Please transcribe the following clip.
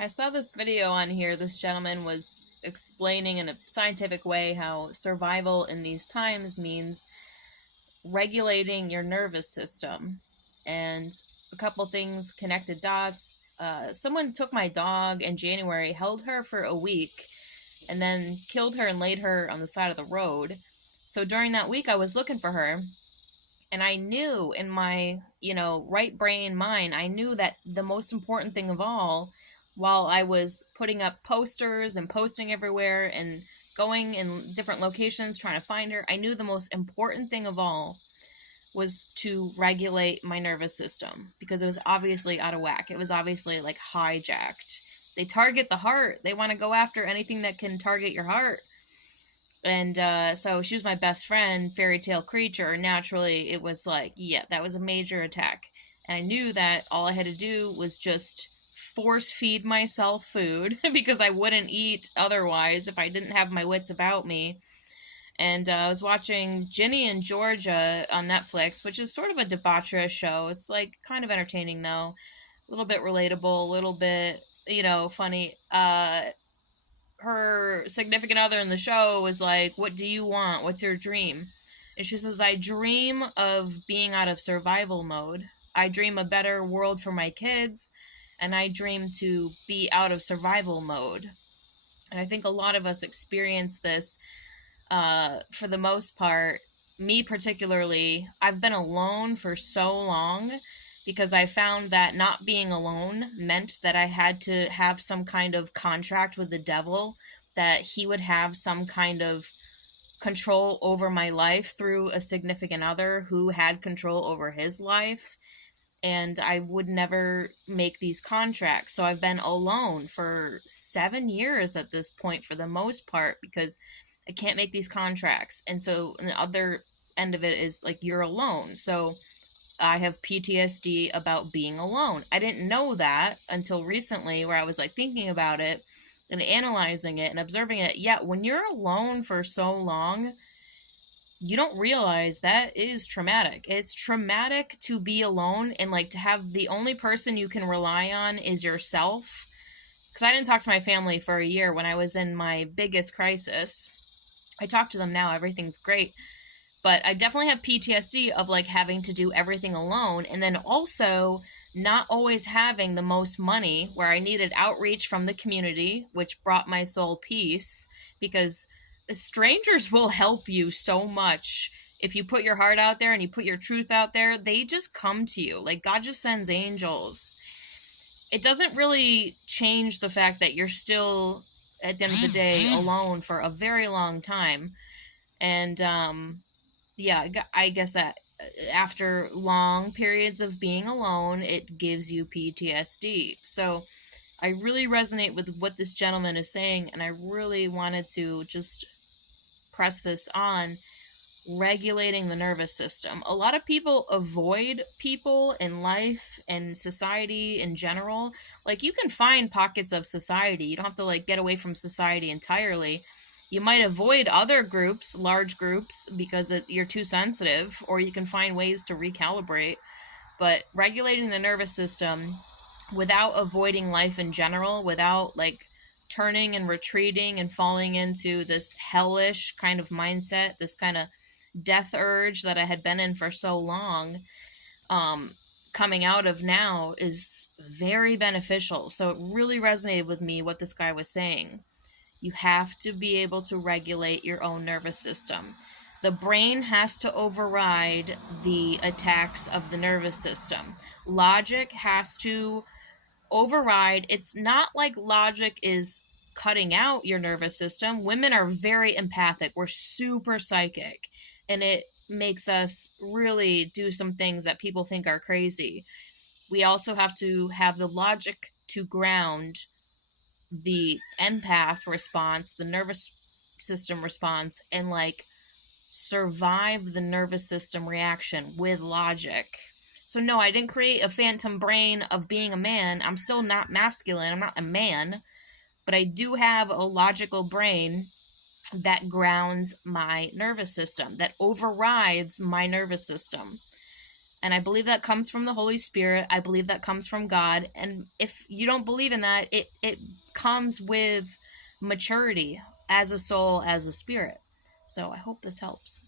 I saw this video on here. This gentleman was explaining in a scientific way how survival in these times means regulating your nervous system. And a couple things connected dots. Someone took my dog in January, held her for a week, and then killed her and laid her on the side of the road. So during that week, I was looking for her, and I knew in my, right brain mind, I knew that the most important thing of all, while I was putting up posters and posting everywhere and going in different locations trying to find her, I knew the most important thing of all was to regulate my nervous system because it was obviously out of whack. It was obviously like hijacked. They target the heart. They want to go after anything that can target your heart. And so she was my best friend, fairy tale creature. Naturally, it was like, yeah, that was a major attack. And I knew that all I had to do was just force feed myself food because I wouldn't eat otherwise if I didn't have my wits about me. And I was watching Ginny and Georgia on Netflix, which is sort of a debaucherous show. It's like kind of entertaining though, a little bit relatable, a little bit, funny. Her significant other in the show was like, "What do you want? What's your dream?" And she says, "I dream of being out of survival mode. I dream a better world for my kids, and I dream to be out of survival mode." And I think a lot of us experience this for the most part. Me particularly, I've been alone for so long because I found that not being alone meant that I had to have some kind of contract with the devil, that he would have some kind of control over my life through a significant other who had control over his life. And I would never make these contracts. So I've been alone for 7 years at this point for the most part because I can't make these contracts. And so the other end of it is like you're alone. So I have PTSD about being alone. I didn't know that until recently, where I was like thinking about it and analyzing it and observing it. Yeah, when you're alone for so long, you don't realize that is traumatic. It's traumatic to be alone and like to have the only person you can rely on is yourself. Because I didn't talk to my family for a year when I was in my biggest crisis. I talk to them now, everything's great. But I definitely have PTSD of like having to do everything alone, and then also not always having the most money, where I needed outreach from the community, which brought my soul peace because strangers will help you so much. If you put your heart out there and you put your truth out there, they just come to you. Like God just sends angels. It doesn't really change the fact that you're still at the end of the day alone for a very long time. And yeah, I guess that after long periods of being alone, it gives you PTSD. So I really resonate with what this gentleman is saying, and I really wanted to just press this on regulating the nervous system. A lot of people avoid people in life and society in general. Like you can find pockets of society. You don't have to like get away from society entirely. You might avoid other groups, large groups, because you're too sensitive, or you can find ways to recalibrate. But regulating the nervous system without avoiding life in general, without like turning and retreating and falling into this hellish kind of mindset, this kind of death urge that I had been in for so long, coming out of now is very beneficial. So it really resonated with me what this guy was saying. You have to be able to regulate your own nervous system. The brain has to override the attacks of the nervous system. Logic has to override. It's not like logic is cutting out your nervous system. Women are very empathic. We're super psychic. And it makes us really do some things that people think are crazy. We also have to have the logic to ground the empath response, the nervous system response, and like survive the nervous system reaction with logic. So no, I didn't create a phantom brain of being a man. I'm still not masculine. I'm not a man, but I do have a logical brain that grounds my nervous system, that overrides my nervous system. And I believe that comes from the Holy Spirit. I believe that comes from God. And if you don't believe in that, it comes with maturity as a soul, as a spirit. So I hope this helps.